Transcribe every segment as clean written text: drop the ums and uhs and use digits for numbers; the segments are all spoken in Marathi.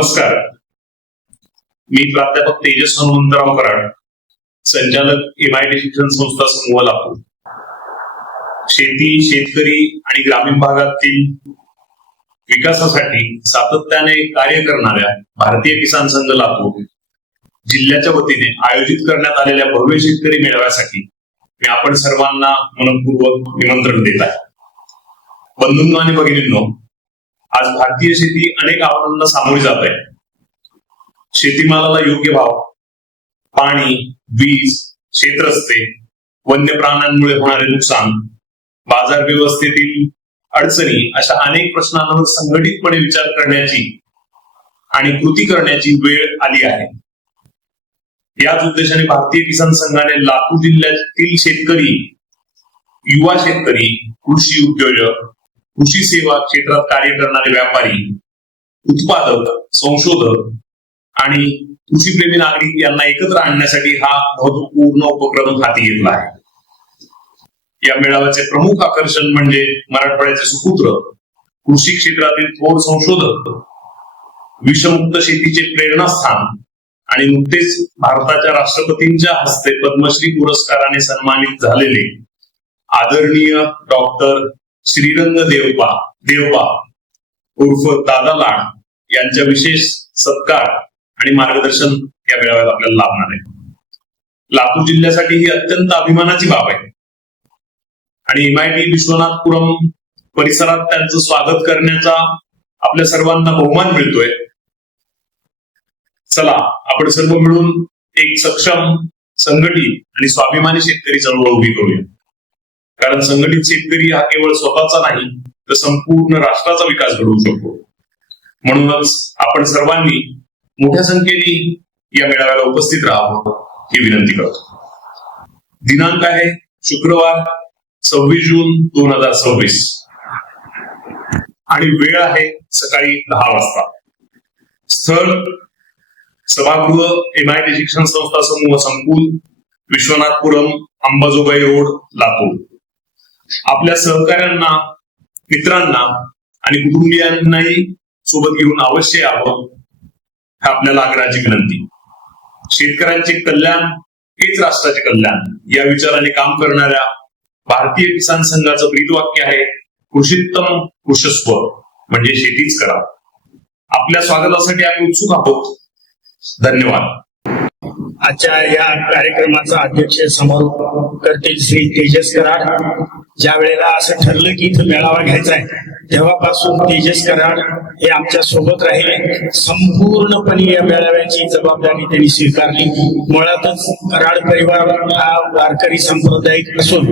नमस्कार. मी प्राध्यापक तेजस हनुमंतराव कराड, संचालक MIT शिक्षण संस्था समूह लातूर. शेती, शेतकरी आणि ग्रामीण भागातील विकासासाठी सातत्याने कार्य करणाऱ्या भारतीय किसान संघ लातूर जिल्ह्याच्या वतीने आयोजित करण्यात आलेल्या भव्य शेतकरी मेळाव्यासाठी मी आपण सर्वांना मनपूर्वक निमंत्रण देत आहे. बंधूंनो आणि भगिनींनो, आज भारतीय शेती अनेक आव्हानांना सामोरी जात आहे. शेतीमालाला योग्य भाव, पाणी, वीज, शेतरस्ते, वन्य प्राण्यांमुळे होणारे नुकसान, बाजार व्यवस्थेतील अडचणी अशा अनेक प्रश्नांवर संघटितपणे विचार करण्याची आणि कृती करण्याची वेळ आली आहे. याच उद्देशाने भारतीय किसान संघाने लातूर जिल्ह्यातील शेतकरी, युवा शेतकरी, कृषी उद्योजक, कृषी सेवा क्षेत्रात कार्य करणारे व्यापारी, उत्पादक, संशोधक आणि कृषीप्रेमी नागरिक यांना एकत्र आणण्यासाठी हा महत्वपूर्ण उपक्रम हाती घेतला आहे. या मेळाव्याचे प्रमुख आकर्षण म्हणजे मराठवाड्याचे सुपुत्र, कृषी क्षेत्रातील थोर संशोधक, विषमुक्त शेतीचे प्रेरणास्थान आणि नुकतेच भारताच्या राष्ट्रपतींच्या हस्ते पद्मश्री पुरस्काराने सन्मानित झालेले आदरणीय डॉक्टर श्रीरंग देवबा उर्फ दादा लाड यांच्या विशेष सत्कार आणि मार्गदर्शन या मेळाव्यात आपल्याला लाभणार आहे. लातूर जिल्ह्यासाठी ही अत्यंत अभिमानाची बाब आहे आणि MIT विश्वनाथपुरम परिसरात त्यांचं स्वागत करण्याचा आपल्या सर्वांना बहुमान मिळतोय. चला, आपण सर्व मिळून एक सक्षम, संघटित आणि स्वाभिमानी शेतकरी चळवळ उभी करूया. कारण संघटित शेतकरी हा केवळ स्वतःचा नाही तर संपूर्ण राष्ट्राचा विकास घडवू शकतो. म्हणूनच आपण सर्वांनी मोठ्या संख्येने या मेळाव्याला उपस्थित राहावं ही विनंती करतो. दिनांक आहे शुक्रवार 26 जून 2026 आणि वेळ आहे सकाळी 10 वाजता. स्थळ सभागृह MIT शिक्षण संस्था समूह संकुल, विश्वनाथपुरम, अंबाजोगाई रोड, लातूर. आपल्या सहकाऱ्यांना, मित्रांना आणि कुटुंबियांनाही सोबत घेऊन अवश्य यावं हा आपल्याला आग्रहाची विनंती. शेतकऱ्यांचे कल्याण हेच राष्ट्राचे कल्याण या विचाराने काम करणाऱ्या भारतीय किसान संघाचं ब्रीदवाक्य आहे, कृषीत्तम कृषस्व म्हणजे शेतीच करा. आपल्या स्वागतासाठी आम्ही उत्सुक आहोत. धन्यवाद. आजच्या या कार्यक्रमाचा अध्यक्ष समारोप करतील श्री तेजस कराड. ज्या वेळेला असं ठरलं की इथं मेळावा घ्यायचा आहे तेव्हापासून तेजस कराड हे आमच्या सोबत राहिले. संपूर्णपणे या मेळाव्याची जबाबदारी त्यांनी स्वीकारली. मुळातच कराड परिवार हा वारकरी सांप्रदायिक असून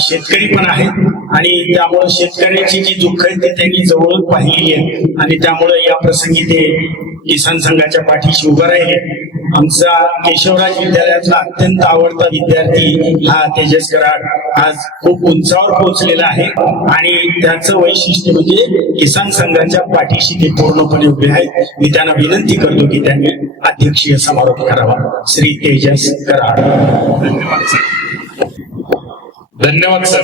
शेतकरी पण आहेत आणि त्यामुळे शेतकऱ्यांची जी दुःख आहेत ते त्यांनी जवळून पाहिलेली आहे आणि त्यामुळे या प्रसंगी ते किसान संघाच्या पाठीशी उभं राहिले. आमचा केशवराज विद्यालयातला अत्यंत आवडता विद्यार्थी हा तेजस कराड आज खूप उंचावर पोहोचलेला आहे आणि त्याचं वैशिष्ट्य म्हणजे किसान संघाच्या पाठीशी ते पूर्णपणे उभे आहेत. मी त्यांना विनंती करतो की त्यांनी अध्यक्षीय समारोप करावा. श्री तेजस कराड. धन्यवाद सर. धन्यवाद सर.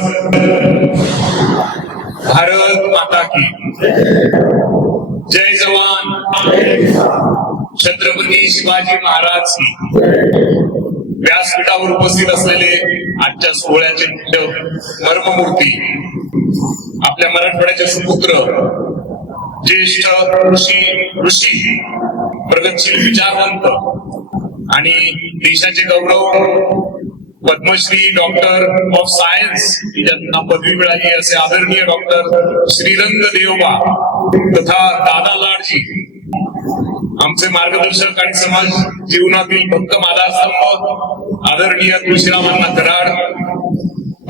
भारत माता की जय. जवान छत्रपती शिवाजी महाराज की. व्यासपीठावर उपस्थित असलेले आजच्या सोहळ्याचे मर्ममूर्ती, आपल्या मराठवाड्याचे सुपुत्र, ज्येष्ठ ऋषी, प्रगतशील विचारवंत आणि देशाचे गौरव, पद्मश्री डॉक्टर ऑफ सायन्स ज्यांना पदवी मिळाली असे आदरणीय डॉक्टर श्रीरंग देवबा तथा दादा लाडजी, आमचे मार्गदर्शक आणि समाज जीवनातील भक्कम आधारस्तंभ आदरणीय तुळशीरामांना कराड,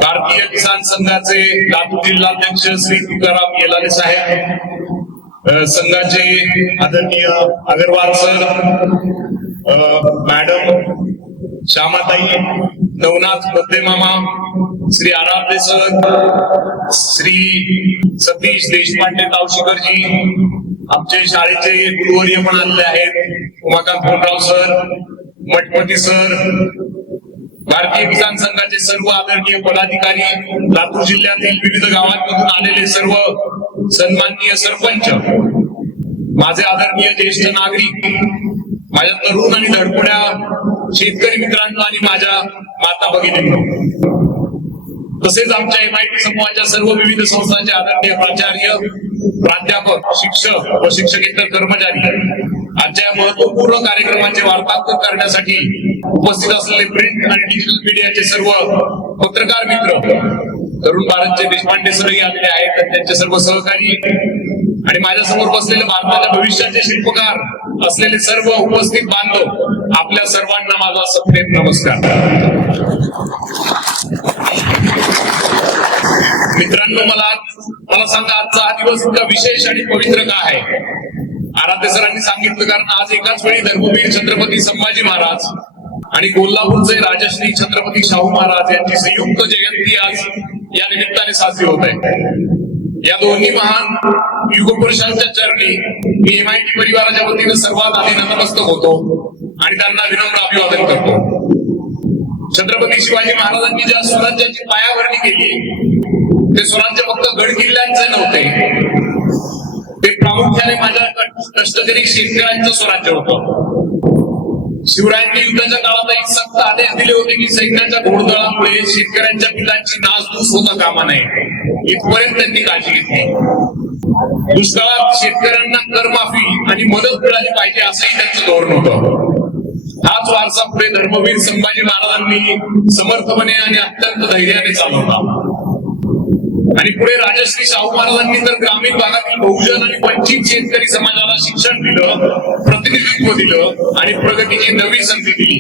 भारतीय किसान संघाचे लातूर जिल्हाध्यक्ष श्री तुकाराम येलाले साहेब, संघाचे आदरणीय Agarwal sir, madam श्यामाताई, Navnath birthday मामा, श्री आराध्य सर, श्री सतीश देशपांडे तावशीकरजी, आमचे शाळेचे गुरुवर्य पण आलेले आहेत, उमाकांत कोंडराव सर, मठपती सर, भारतीय किसान संघाचे सर्व आदरणीय पदाधिकारी, लातूर जिल्ह्यातील विविध गावांमधून आलेले सर्व सन्माननीय सरपंच, माझे आदरणीय ज्येष्ठ नागरिक, माझ्या तरुण आणि धडपड्या शेतकरी मित्रांनो आणि माझ्या माता भगिनींनो, तसेच आमच्या MIT समूहाच्या सर्व विविध संस्थांचे आदरणीय प्राचार्य, प्राध्यापक, शिक्षक व शिक्षकेतर कर्मचारी, आजच्या या महत्वपूर्ण कार्यक्रमाचे वार्तांकन करण्यासाठी उपस्थित असलेले प्रिंट आणि डिजिटल मीडियाचे सर्व पत्रकार मित्र, तरुण भारतचे देशपांडे सरही आलेले आहेत, त्यांचे सर्व सहकारी आणि माझ्या समोर बसलेले भारताच्या भविष्याचे शिल्पकार असलेले सर्व उपस्थित बांधव, आपल्या सर्वांना माझा सप्रेम नमस्कार. मित्रांनो, मला सांगा, आजचा हा दिवस इतका विशेष आणि पवित्र का आहे? आराध्य सरांनी सांगितलं, कारण आज एकाच वेळी धर्मवीर छत्रपती संभाजी महाराज आणि कोल्हापूरचे राजश्री छत्रपती शाहू महाराज यांची संयुक्त जयंती आज या निमित्ताने साजरी होत आहे. या दोन्ही महान युगपुरुषांच्या चरणी मी MIT परिवाराच्या वतीने सर्वात आधी नतमस्तक होतो आणि त्यांना विनम्र अभिवादन करतो. छत्रपती शिवाजी महाराजांनी ज्या स्वराज्याची पायाभरणी केली, ते स्वराज्य फक्त गड किल्ल्यांचे नव्हते, ते प्रामुख्याने माझ्या कष्टकरी शेतकऱ्यांचं स्वराज्य होतं. शिवरायांनी युद्धाच्या काळातही सक्त आदेश दिले होते की सैन्याच्या घोडदळामुळे शेतकऱ्यांच्या पिलांची नासधूस होता कामा नये, इथपर्यंत त्यांनी काळजी घेतली. दुष्काळात शेतकऱ्यांना करमाफी आणि मदत मिळाली पाहिजे असंही त्यांचं धोरण होतं. हाच वारसा पुढे धर्मवीर संभाजी महाराजांनी समर्थपणे आणि अत्यंत धैर्याने चालवला. आणि पुढे राजश्री शाहू महाराजांनी तर ग्रामीण भागातील बहुजन आणि वंचित शेतकरी समाजाला शिक्षण दिलं, प्रतिनिधित्व दिलं आणि प्रगतीची नवी संधी दिली.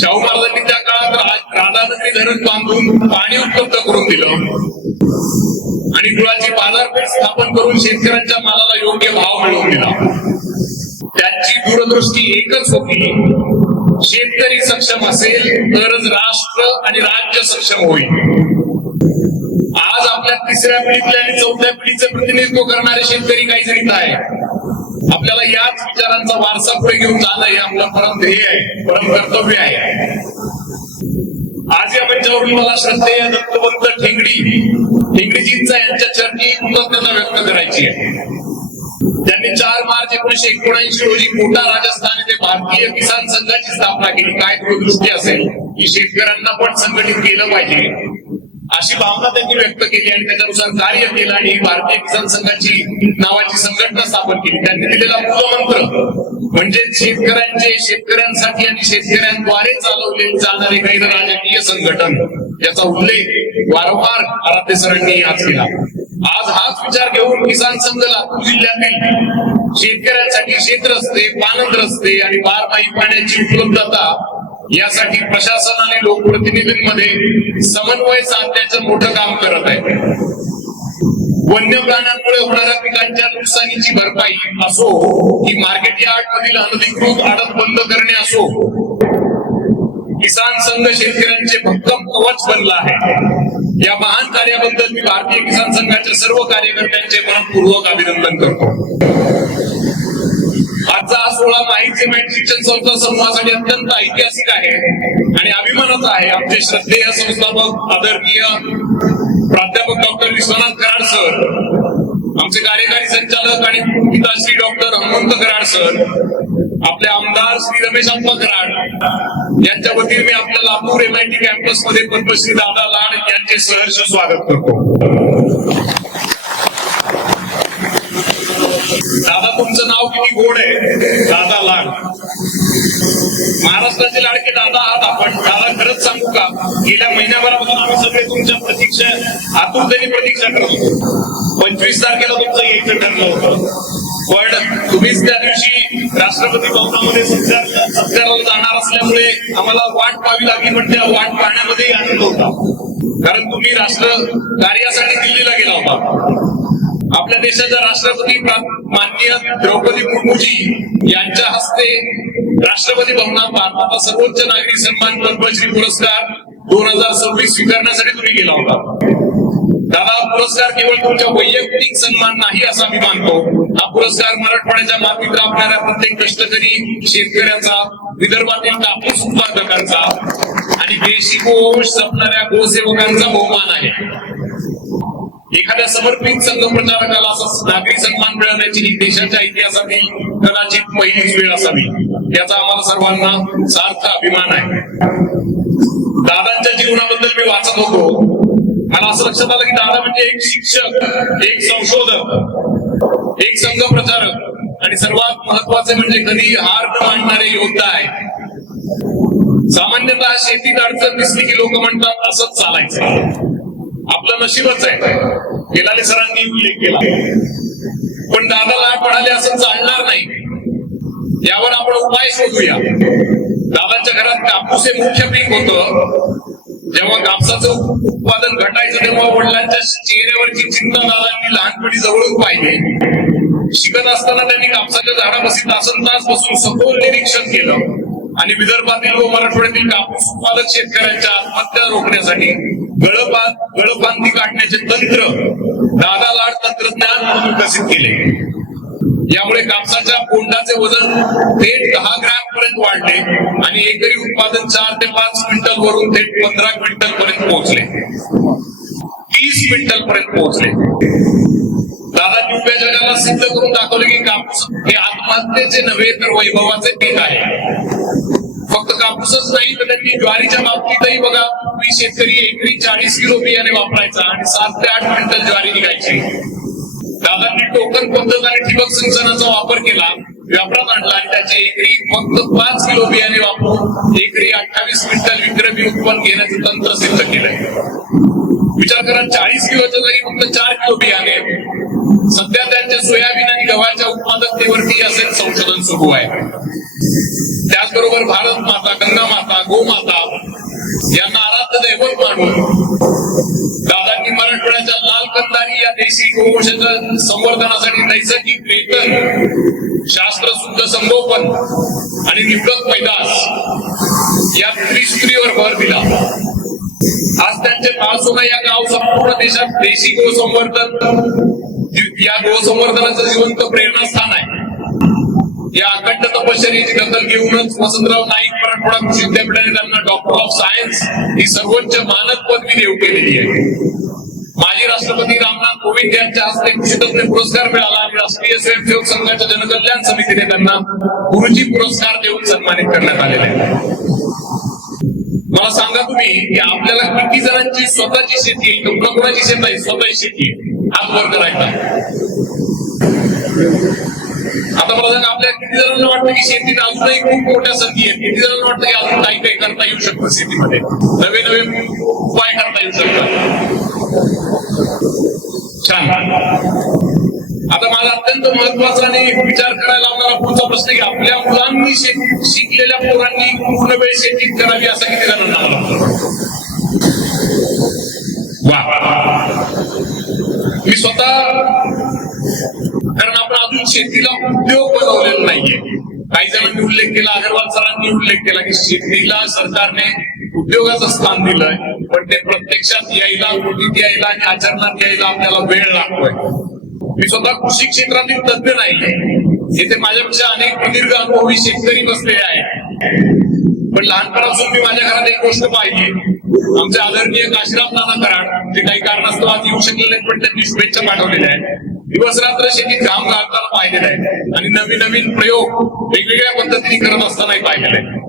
शाहू महाराजांनी त्या काळात राधानगरी धरण बांधून पाणी उपलब्ध करून दिलं आणि गुळाची बाजारपेठ स्थापन करून शेतकऱ्यांच्या मालाला योग्य भाव मिळवून दिला. त्यांची दूरदृष्टी एकच होती, शेतकरी सक्षम असेल तरच राष्ट्र आणि राज्य सक्षम होईल. आज आपल्या तिसऱ्या पिढीतल्या आणि चौथ्या पिढीचं प्रतिनिधित्व करणारे शेतकरी काही जणीत आहे. आपल्याला याच विचारांचा वारसा पुढे घेऊन जाणं हे आपलं परम ध्येय आहे, परम कर्तव्य आहे. आज या मंचावरून मला श्रद्धेय दत्तवंत ठेंगडीजींचा यांच्या चरणी कृतज्ञता व्यक्त करायची आहे. त्यांनी 4 मार्च 1979 रोजी कोटा राजस्थान येथे भारतीय किसान संघाची स्थापना केली. काय दूरदृष्टी असेल की शेतकऱ्यांना पण संघटित केलं पाहिजे अशी भावना त्यांनी व्यक्त केली आणि त्याच्यानुसार कार्य केलं आणि भारतीय किसान संघाची नावाची संघटना स्थापन केली. त्यांनी दिलेला मूलमंत्र म्हणजे शेतकऱ्यांसाठी आणि शेतकऱ्यांद्वारे चालवले जाणारे काही राजकीय संघटन, याचा उल्लेख वारंवार आराध्य सरांनी आज केला. आज हाच विचार घेऊन किसान संघ लातूर जिल्ह्यातील शेतकऱ्यांसाठी शेत रस्ते, पाणंद रस्ते आणि बारमाही पाण्याची उपलब्धता यासाठी प्रशासन आणि लोकप्रतिनिधींमध्ये समन्वय साधण्याचं मोठं काम करत आहे. वन्य प्राण्यांमुळे होणाऱ्या पिकांच्या नुकसानीची भरपाई असो की मार्केट यार्ड मधील अनधिकृत आडत बंद करणे असो, किसान संघ शेतकऱ्यांचे भक्कम कवच बनला आहे. या महान कार्याबद्दल मी भारतीय किसान संघाच्या सर्व कार्यकर्त्यांचे मनपूर्वक अभिनंदन करतो. आजचा हा सोहळा माहिती MIT शिक्षण संस्था समूहासाठी अत्यंत ऐतिहासिक आहे आणि अभिमानाचा आहे. आमचे श्रद्धेय संस्थापक आदरणीय प्राध्यापक डॉक्टर विश्वनाथ कराड सर, आमचे कार्यकारी संचालक आणि पिताश्री डॉक्टर हनुमंत कराड सर, आपले आमदार श्री रमेश अप्पा कराड यांच्या वतीने मी आपल्या लातूर MIT कॅम्पस मध्ये पद्मश्री दादा लाड यांचे सहर्ष स्वागत करतो. दादा, तुमचं नाव किती गोड आहे, दादा लाड. महाराष्ट्राचे लाडके दादा आहात आपण. दादा, खरंच सांगू का, गेल्या महिन्याभरापासून आम्ही सगळे तुमच्या आतुरतेने प्रतीक्षा करत होतो. 25 तारखेला तुमचं यायचं ठरलं होतं, पण तुम्हीच त्या दिवशी राष्ट्रपती भवनामध्ये सत्काराला जाणार असल्यामुळे आम्हाला वाट पाहावी लागली. पण त्या वाट पाहण्यामध्येही आनंद होता, कारण तुम्ही राष्ट्र कार्यासाठी दिल्लीला गेला होता. आपल्या देशाच्या राष्ट्रपती माननीय द्रौपदी मुर्मूजी यांच्या हस्ते राष्ट्रपती भवनात भारताचा सर्वोच्च नागरी सन्मान पद्मश्री पुरस्कार 2026 स्वीकारण्यासाठी तुम्ही गेला होता. दादा, पुरस्कार केवळ तुमच्या वैयक्तिक सन्मान नाही असा मी मानतो. हा पुरस्कार मराठवाड्याच्या मातीत राबणाऱ्या प्रत्येक कष्टकरी शेतकऱ्याचा, विदर्भातील कापूस उत्पादकांचा आणि देशी गोवंश जपणाऱ्या गोसेवकांचा बहुमान आहे. एखाद्या समर्पित संघ प्रचारकाला असा नागरी सन्मान मिळवण्याची ही देशाच्या इतिहासातील कदाचित पहिलीच वेळ असावी, याचा आम्हाला सर्वांना सार्थ अभिमान आहे. दादांच्या जीवनाबद्दल मी वाचत होतो, मला असं लक्षात आलं की दादा म्हणजे एक शिक्षक, एक संशोधक, एक संघ प्रचारक आणि सर्वात महत्वाचे म्हणजे कधी हार न मानणारे योद्धा आहे. सामान्यतः शेतीत अडचण दिसली की लोक म्हणतात असंच चालायचं, आपलं नशीबच आहे. गेलाले सरांनी उल्लेख केला, पण दादा लाट म्हणाले असं चालणार नाही, यावर आपण उपाय शोधूया. दादाच्या घरात कापूस हे मुख्य पीक होतं. जेव्हा कापसाचं उत्पादन घटायचं तेव्हा वडिलांच्या चेहऱ्यावरची चिंता दादांनी लहानपणी जवळून पाहिली. शिकत असताना त्यांनी कापसाच्या झाडापाशी तासनतास बसून सखोल निरीक्षण केलं आणि विदर्भातील व मराठवाड्यातील कापूस उत्पादक शेतकऱ्यांच्या आत्महत्या रोखण्यासाठी गळफांदी काढण्याचे तंत्र दादा लाड तंत्रज्ञान म्हणून विकसित केले. यामुळे कापसाच्या बोंडाचे वजन थेट 10 ग्रॅम पर्यंत वाढले आणि एकरी उत्पादन 4 ते 5 क्विंटल वरून थेट 15 क्विंटल पर्यंत पोहोचले, 30 क्विंटल पर्यंत पोहोचले. दादांनी उभ्या जगाला सिद्ध करून दाखवले की कापूस हे आत्महत्येचे नव्हे तर वैभवाचे पीक आहे. फक्त कापूसच नाही तर त्यांनी ज्वारीच्या बाबतीतही बघा, पूर्वी शेतकरी एकरी 40 किलो बियाणे वापरायचा आणि 7 ते 8 क्विंटल ज्वारी निघायची. दादांनी टोकन पद्धत आणि ठिबक सिंचनाचा वापर केला, व्यापारात आणला आणि त्याचे एकरी फक्त 5 किलो बियाणे वापरून एकरी 28 क्विंटल विक्रमी उत्पन्न घेण्याचं तंत्र सिद्ध केलंय. विचार करा, 40 किलोच्या जागी फक्त 4 किलो बियाणे. सध्या त्यांच्या सोयाबीन आणि गव्हाच्या उत्पादकतेवरती असे संशोधन सुरू आहे. त्याचबरोबर भारत माता, गंगा माता, गोमाता यांना आराध्य दैवत मानून दादांनी मराठवाड्याच्या लाल कंदारी या देशी गोवंशाच्या संवर्धनासाठी नैसर्गिक वेतन, शास्त्रशुद्ध संगोपन आणि निवडक पैदास या त्रिसूत्रीवर भर दिला. आज त्यांचे ताळसोना या गाव संपूर्ण देशात देशी गोसंवर्धन या गोसंवर्धनाचं जिवंत प्रेरणास्थान आहे. या अखंड तपश्चर्येची दखल घेऊनच वसंतराव नाईक मराठवाडा कृषी विद्यापीठाने त्यांना डॉक्टर ऑफ सायन्स ही सर्वोच्च मानद पदवी देऊ केलेली आहे. माजी राष्ट्रपती रामनाथ कोविंद यांच्या हस्ते कृषीतज्ञ पुरस्कार मिळाला आणि राष्ट्रीय स्वयंसेवक संघाच्या जनकल्याण समितीने त्यांना गुरुजी पुरस्कार देऊन सन्मानित करण्यात आलेले आहे. मला सांगा तुम्ही की आपल्याला किती जणांची स्वतःची शेती आहे, कोणाकोणाची शेत आहे, स्वतःची शेती आहे, हात वर्ग राहतात. आता मला सांगा, आपल्या किती जणांना वाटतं की शेतीत अजूनही खूप मोठ्या संधी आहेत, किती जणांना वाटतं की अजून काही काही करता येऊ शकतं, शेतीमध्ये नवे नवे उपाय करता येऊ शकतात. छान. आता मला अत्यंत महत्वाचा आणि विचार करायला लावणारा पुढचा प्रश्न की आपल्या मुलांनी शिकलेल्या पोरांनी पूर्ण वेळ शेतीत करावी असं किती जणांना मला वाटतं? वा, मी स्वतः, कारण आपण अजून शेतीला उद्योग बनवलेला नाहीये. काही जणांनी उल्लेख केला, अगरवाल सरांनी उल्लेख केला की शेतीला सरकारने उद्योगाचं स्थान दिलंय, पण ते प्रत्यक्षात यायला, कृतीत यायला आणि आचरणात यायला आपल्याला वेळ लागतोय. मी स्वतः कृषी क्षेत्रातील तज्ञ नाहीये, येथे माझ्यापेक्षा अनेक प्रदीर्घ अनुभवी शेतकरी बसलेले आहेत. पण लहानपणापासून मी माझ्या घरात एक गोष्ट पाहिली. आमचे आदरणीय काशीराम नाना कराड, जे काही कारणास्तव आज येऊ शकलेले आहेत, पण त्यांनी शुभेच्छा पाठवलेल्या आहेत. दिवस रात्र शेतीत घाम घालताना पाहिलेलं आहे आणि नवीन नवीन प्रयोग वेगवेगळ्या पद्धतीने करत असतानाही पाहिलेलं आहे.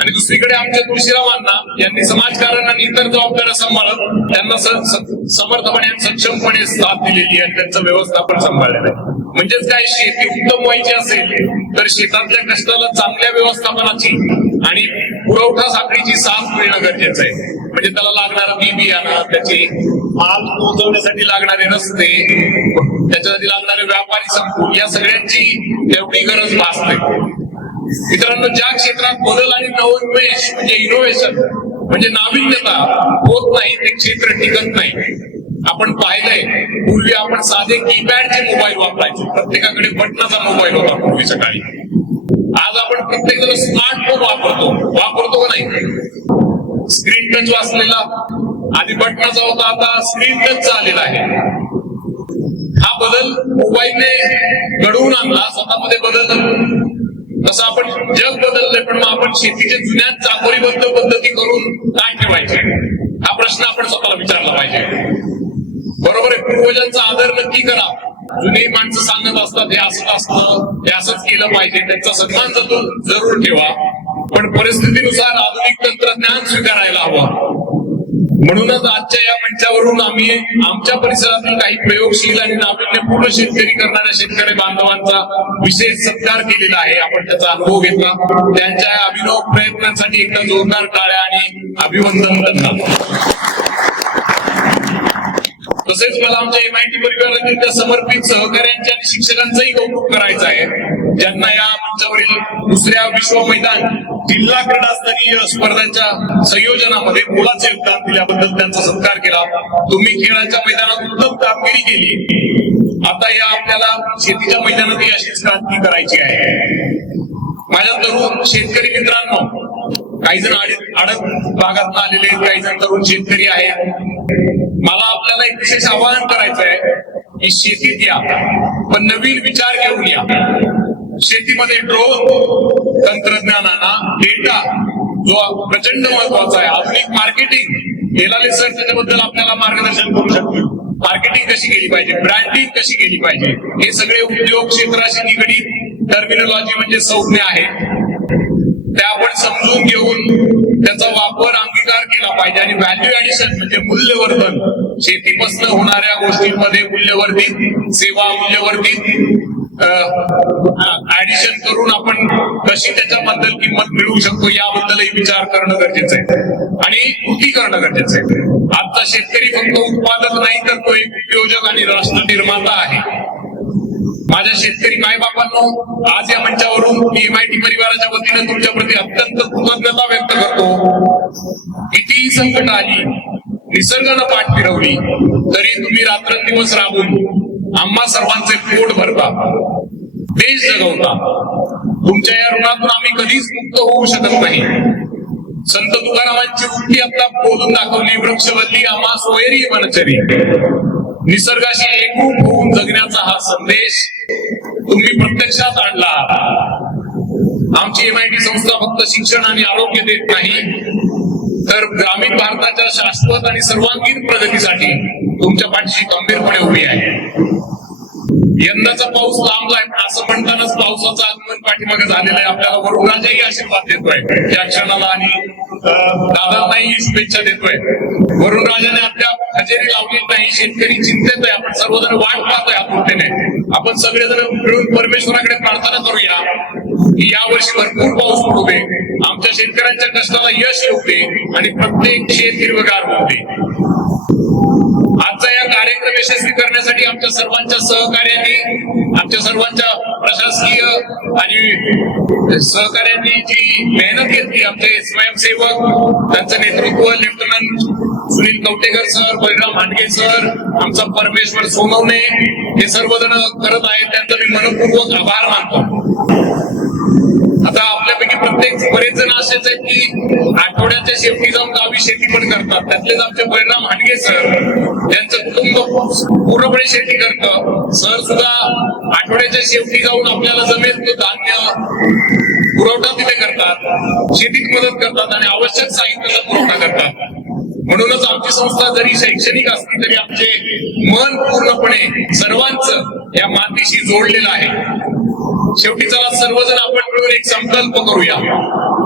आणि दुसरीकडे आमच्या तुळशीराम अण्णा यांनी समाजकारण आणि इतर जबाबदाऱ्या सांभाळत त्यांना समर्थपणे सक्षमपणे साथ दिलेली आहे, त्यांचं व्यवस्थापन सांभाळलेलं आहे. म्हणजेच काय, शेती उत्तम व्हायची असेल तर शेतातल्या कष्टाला चांगल्या व्यवस्थापनाची आणि पुरवठा साखळीची साथ मिळणं गरजेचं आहे. म्हणजे त्याला लागणारं बी बियाणं, त्याची माल पोहोचवण्यासाठी लागणारे रस्ते, त्याच्यासाठी लागणारे व्यापारी संकुल, या सगळ्यांची तेवढी गरज भासते. मित्रांनो, ज्या क्षेत्रात बदल आणि नवोन्मेष म्हणजे इनोव्हेशन म्हणजे नाविन्यता होत नाही ते क्षेत्र टिकत नाही. आपण पाहिलंय, पूर्वी आपण साधे कीपॅडचे मोबाईल वापरायचो, प्रत्येकाकडे बटनाचा मोबाईल होता पूर्वीच्या काळी. आज आपण प्रत्येक जण स्मार्टफोन वापरतो का नाही? स्क्रीन टच वाचलेला, आधी बटनाचा होता, आता स्क्रीन टचचा आलेला आहे. हा बदल मोबाईलने घडवून आणला, स्वतःमध्ये बदल. तसं आपण जग बदललंय, पण मग आपण शेतीचे जुन्या चाकोरीबद्ध पद्धती करून काय ठेवायचे, हा प्रश्न आपण स्वतःला विचारला पाहिजे. बरोबर आहे, पूर्वजांचा आदर नक्की करा. जुनी माणसं सांगत असतात हे असंच असतं, हे असंच केलं पाहिजे, त्यांचा सन्मान जरूर ठेवा. पण परिस्थितीनुसार आधुनिक तंत्रज्ञान स्वीकारायला हवं. म्हणूनच आजच्या या मंचावरून आम्ही आमच्या परिसरातील काही प्रयोगशील आणि नाविन्यपूर्ण शेतकरी करणाऱ्या शेतकरी बांधवांचा विशेष सत्कार केलेला आहे. आपण त्याचा अनुभव घेतला. त्यांच्या या अभिनव प्रयत्नांसाठी एकदा जोरदार टाळ्या आणि अभिवंदन करतात. तसेच मला आमच्या MIT परिवारातील त्या समर्पित सहकाऱ्यांचे आणि शिक्षकांचंही कौतुक करायचं आहे, ज्यांना या मंचावरील दुसऱ्या विश्व मैदान जिल्हा क्रीडास्तरीय स्पर्धांच्या संयोजनामध्ये मोलाचे योगदान दिल्याबद्दल त्यांचा सत्कार केला. तुम्ही खेळाच्या मैदानात उत्तम कामगिरी केली. आता या आपल्याला शेतीच्या मैदानातही अशीच क्रांती करायची आहे. माझ्या तरुण शेतकरी मित्रांनो, काही जण आडत भागात आलेले आहेत, काही जण तरुण शेतकरी आहेत. मला आपल्याला एक विशेष आवाहन करायचं आहे की शेतीत या, पण नवीन विचार घेऊन या. शेतीमध्ये ड्रोन तंत्रज्ञानाना डेटा जो प्रचंड महत्वाचा आहे. आधुनिक मार्केटिंग, हेलाले सर त्याच्याबद्दल आपल्याला मार्गदर्शन करू शकतील. मार्केटिंग कशी केली पाहिजे, ब्रँडिंग कशी केली पाहिजे, हे सगळे उद्योग क्षेत्राशी निगडीत टर्मिनॉलॉजी म्हणजे संज्ञा आहे. त्या आपण समजून घेऊन त्याचा वापर अंगीकार केला पाहिजे. आणि व्हॅल्यू ऍडिशन म्हणजे मूल्यवर्धन, शेतीपासून होणाऱ्या गोष्टींमध्ये मूल्यवर्धित सेवा, मूल्यवर्धित ऍडिशन करून आपण कशी त्याच्याबद्दल किंमत मिळवू शकतो याबद्दलही विचार करणं गरजेचं आहे आणि कृती करणं गरजेचं आहे. आजचा शेतकरी फक्त उत्पादक नाही, तर तो एक उद्योजक आणि राष्ट्र निर्माता आहे. माझ्या शेतकरी मायबापांनो, आज या मंचावरून MIT परिवाराच्या वतीने तुमच्या प्रती अत्यंत कृतज्ञता व्यक्त करतो. कितीही संकट आली, निसर्गानं पाठ फिरवली, तरी तुम्ही रात्रंदिवस राबून आम्हा सर्वांचे पोट भरता, देश जगवता. तुमच्या या ऋणातून आम्ही कधीच मुक्त होऊ शकत नाही. संत तुकारामांची उक्ती आता बोलून दाखवली, वृक्षवल्ली आम्हा सोयरी वनचरी. निसर्गाशी एकरूप होऊन जगण्याचा हा संदेश तुम्ही प्रत्यक्षात आणला. आमची MIT संस्था फक्त शिक्षण आणि आरोग्य देत नाही, तर ग्रामीण भारताच्या शाश्वत आणि सर्वांगीण प्रगतीसाठी तुमच्या पाठीशी गंभीरपणे उभी आहे. यंदाचा पाऊस लांबलाय, पण असं म्हणतानाच पावसाचं आगमन पाठीमागे झालेलं आहे. आपल्याला वरुणराजाही आशीर्वाद देतोय या क्षणाला आणि दादांनाही शुभेच्छा देतोय. वरुणराजाने अद्याप हजेरी लावली नाही, शेतकरी चिंतेत आहे. आपण सर्वजण वाट पाहतोय आतुरतेने. आपण सगळेजण मिळून परमेश्वराकडे प्रार्थना करूया की यावर्षी भरपूर पाऊस पडू दे, आमच्या शेतकऱ्यांच्या कष्टाला यश येऊ दे आणि प्रत्येक शेत हिरवगार होऊ दे. आजचा या कार्यक्रम यशस्वी करण्यासाठी आमच्या सर्वांच्या सहकार्याने, आमच्या सर्वांच्या प्रशासकीय आणि सहकार्यांनी जी मेहनत घेतली, आमचे स्वयंसेवक, त्यांचं नेतृत्व lieutenant Sunil Kavatekar sir, Baliram Handge sir, आमचा परमेश्वर सोनवणे, हे सर्वजण करत आहेत. त्यांचा मी मनपूर्वक आभार मानतो. आता आपल्यापैकी प्रत्येक बरेच जण असेच आहेत की आठवड्याच्या शेवटी जाऊन गावी शेती पण करतात. त्यातलेच आमचे बळीराम हांडगे सर, त्यांचं कुटुंब पूर्णपणे शेती करतं. सर सुद्धा आठवड्याच्या शेवटी जाऊन आपल्याला जमेल तो धान्य पुरवठा तिथे करतात, शेतीत मदत करतात आणि आवश्यक साहित्याचा पुरवठा करतात. म्हणूनच आमची संस्था जरी शैक्षणिक असली तरी आमचे मन पूर्णपणे सर्वांचं या मातीशी जोडलेलं आहे. शेवटी चला सर्वजण आपण मिळून एक संकल्प करूया.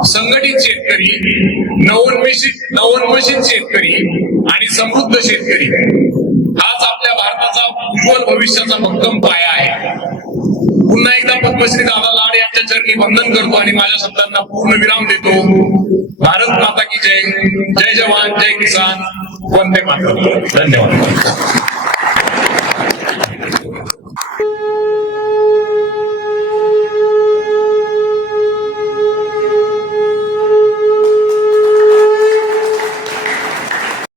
संघटित शेतकरी, नवोन्मेषित शेतकरी आणि समृद्ध शेतकरी हाच आपल्या भारताचा उज्ज्वल भविष्याचा भक्कम पाया आहे. पुन्हा एकदा पद्मश्री दादा लाड यांच्या चरणी वंदन करतो आणि माझ्या शब्दांना पूर्ण विराम देतो. भारत माता की जय. जय जवान, जय किसान, वंदे मातरम. धन्यवाद.